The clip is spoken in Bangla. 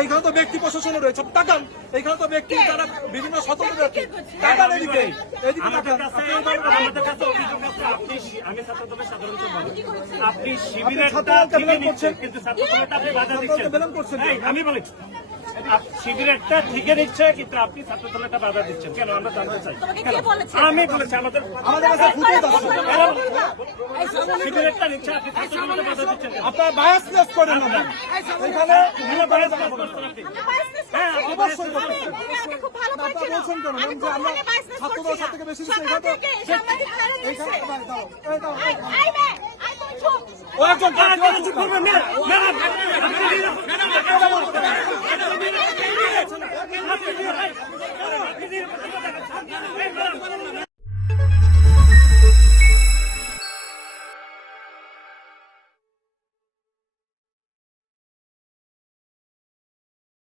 এইখানে তো ব্যক্তি প্রশাসন রয়েছে, তাকান এইখানে তো ব্যক্তি যারা বিভিন্ন স্বতন্ত্র ব্যক্তি, তাকান এদিকে আমাদের কাছে অভিযোগ আছে আমি ছাত্রদলের সাধারণ সম্পাদক। আপনি শিবিরেরটা ঠিকই নিচ্ছেন কিন্তু ছাত্রদলেরটা আপনি বাধা দিচ্ছেন। আমি বলি শিবিরেরটা ঠিকই নিচ্ছে কিন্তু আপনি ছাত্রদলেরটা বাধা দিচ্ছেন কেন? আমরা জানতে চাই। আমি বলেছি আমাদের কাছে শিবিরেরটা নিচ্ছে, আপনি ছাত্রদলেরটা বাধা দিচ্ছেন। আপনার বায়াসনেস করেন না এখানে, হ্যাঁ অবশ্যই বলছেন কেন যে আমরা ছাত্রদল সব থেকে বেশি দিচ্ছি, এখানে ও একজন